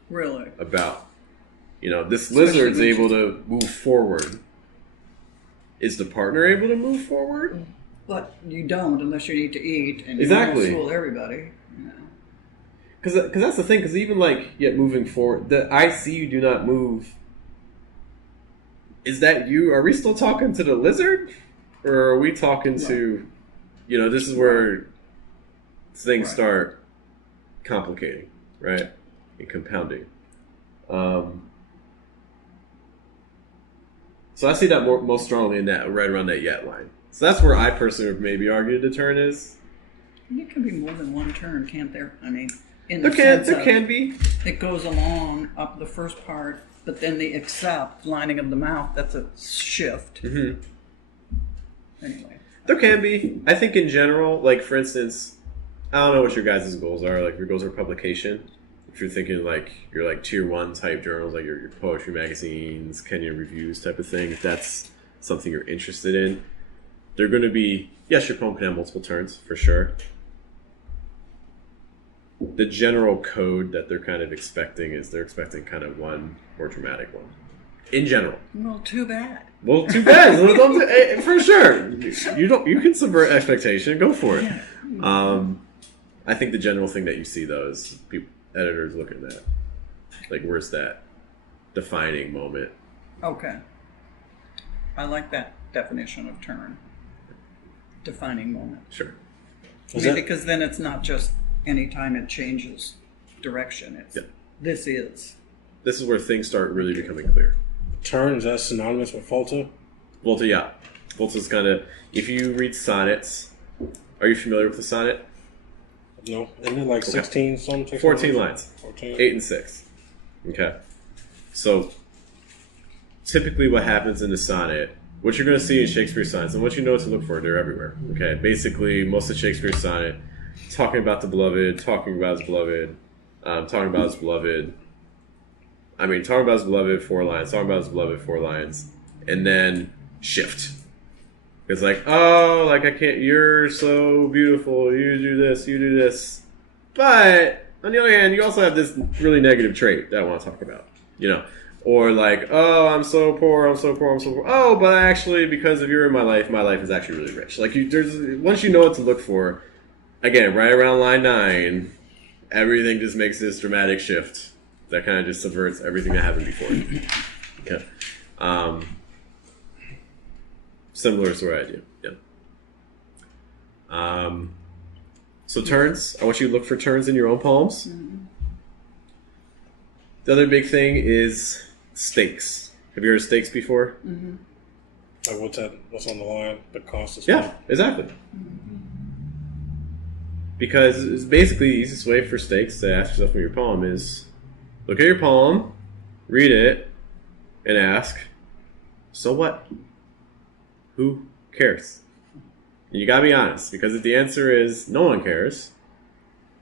about. This lizard's able to move forward. Is the partner able to move forward? But you don't unless you need to eat, and Exactly. you fool everybody. Because that's the thing. Because even yet moving forward, the I see you do not move. Is that you? Are we still talking to the lizard, or are we talking to? This is where things start complicating, right, and compounding. So I see that most strongly in that right around that yet line. So that's where I personally would maybe argue the turn is. And it can be more than one turn, can't there? I mean, There can be. It goes along up the first part, but then the accept lining of the mouth, that's a shift. Mm-hmm. Anyway. There can be. I think in general, like for instance, I don't know what your guys' goals are. Like your goals are publication. If you're thinking you're tier 1 type journals, like your poetry magazines, Kenyan reviews type of thing, if that's something you're interested in, they're going to be, yes, your poem can have multiple turns, for sure. The general code that they're kind of expecting is they're expecting kind of one more dramatic one. In general. Well, too bad. Well, too bad. For sure. You can subvert expectation. Go for it. Yeah. I think the general thing that you see, though, is editors looking at, where's that defining moment? Okay. I like that definition of turn. Defining moment. Sure. Because then it's not just any time it changes direction. It's this is. This is where things start really becoming clear. Turn, is that synonymous with falter? Volta, yeah. Volta's kind of, if you read sonnets, are you familiar with the sonnet? No. Isn't it 16 something? 14 lines. 14. 8 and 6. Okay. So, typically what happens in the sonnet, what you're going to see in Shakespeare's sonnets, and what you know to look for, they're everywhere. Okay. Basically, most of Shakespeare's sonnet, talking about the beloved, talking about his beloved, talking about his beloved. Talking about his beloved, 4 lines, talking about his beloved, 4 lines, and then shift. It's I can't, you're so beautiful, you do this. But, on the other hand, you also have this really negative trait that I want to talk about, Or I'm so poor. Oh, but actually, because if you're in my life is actually really rich. Once you know what to look for, again, right around line 9, everything just makes this dramatic shift that kind of just subverts everything that happened before. Okay. Similar sort of idea. Yeah. So turns. I want you to look for turns in your own poems. Mm-hmm. The other big thing is stakes. Have you heard of stakes before? Mm-hmm. What's on the line? The cost is Yeah, exactly. Mm-hmm. Because it's basically the easiest way for stakes to ask yourself in your poem is look at your poem read it, and ask, so what? Who cares? And you gotta be honest, because if the answer is no one cares,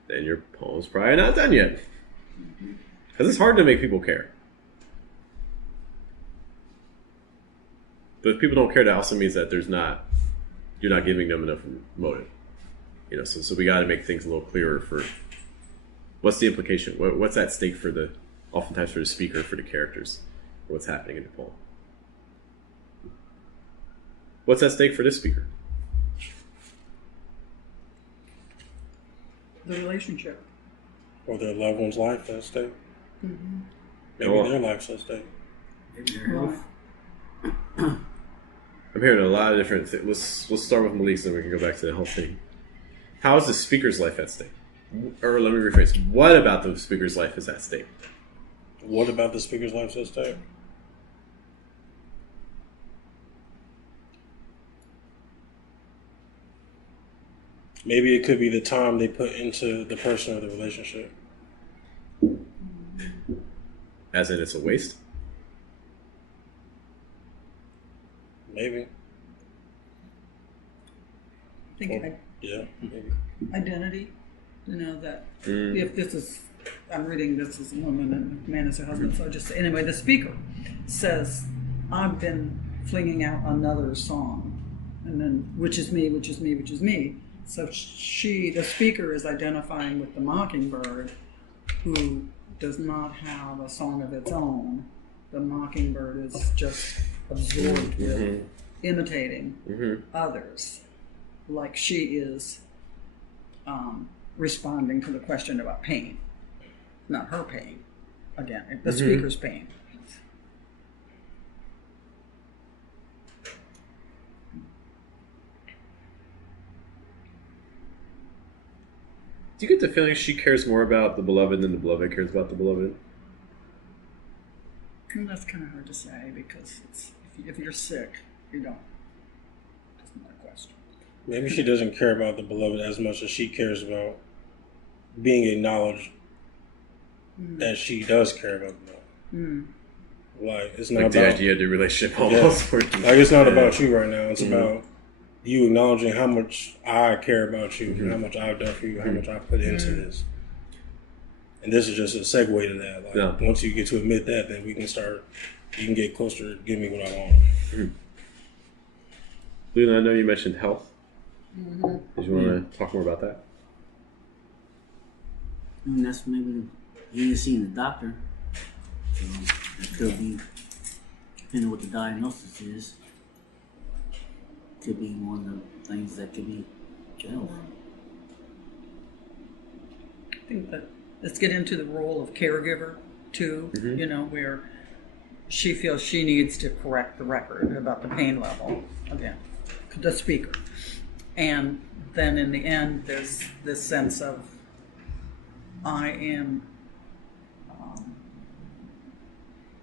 then your poem's probably not done yet. Because it's hard to make people care. But if people don't care, that also means that you're not giving them enough motive. So we got to make things a little clearer for what's the implication, what's at stake oftentimes for the speaker, for the characters, what's happening in the poem. What's at stake for this speaker? The relationship. Or their loved one's life at stake. Mm-hmm. Maybe their life's at stake. Maybe their health. I'm hearing a lot of different things. Let's start with Malik, so we can go back to the whole thing. How is the speaker's life at stake? Or let me rephrase. What about the speaker's life is at stake? What about the speaker's life at stake? Maybe it could be the time they put into the person or the relationship. As in, it's a waste? I Maybe. think Yeah, maybe. identity. That if this is, I'm reading this as a woman and a man is her husband, so anyway, the speaker says, I've been flinging out another song, and then, which is me, which is me, which is me. So the speaker is identifying with the mockingbird, who does not have a song of its own. The mockingbird is just absorbed with imitating others, like she is responding to the question about pain. Not her pain, again, the speaker's pain. Do you get the feeling she cares more about the beloved than the beloved cares about the beloved? And that's kind of hard to say, because if you're sick, you don't. It's not a question. Maybe she doesn't care about the beloved as much as she cares about being acknowledged that she does care about the beloved. Like, it's not Like about the idea of the relationship almost. like, it's not about you right now. It's about you acknowledging how much I care about you, and how much I've done for you, how much I put into this. And this is just a segue to that. Like, once you get to admit that, then we can start. You can get closer to give me what I want. Luna, I know you mentioned health. Did you want to talk more about that? And that's maybe you ain't seeing the doctor. So it could be, depending on what the diagnosis is, could be one of the things that could be health. I think that let's get into the role of caregiver too. Where she feels she needs to correct the record about the pain level again, the speaker, and then in the end, there's this sense of I am.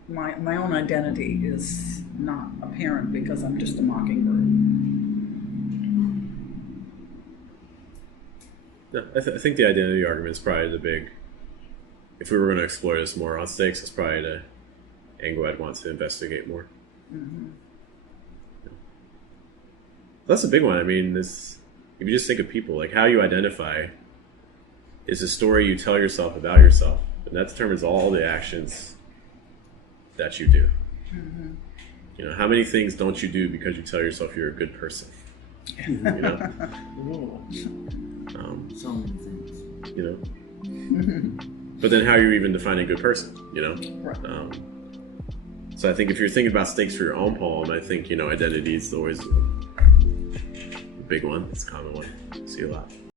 My own identity is not apparent because I'm just a mockingbird. No, I think the identity argument is probably the big. If we were going to explore this more on stakes, it's probably the angle I'd want to investigate more. That's a big one. I mean, if you just think of people, like how you identify is a story you tell yourself about yourself, and that determines all the actions that you do. How many things don't you do because you tell yourself you're a good person? So many things. But then how are you even defining a good person? Right. So I think if you're thinking about stakes for your own poem, I think identity is always a big one. It's a common one. See a lot.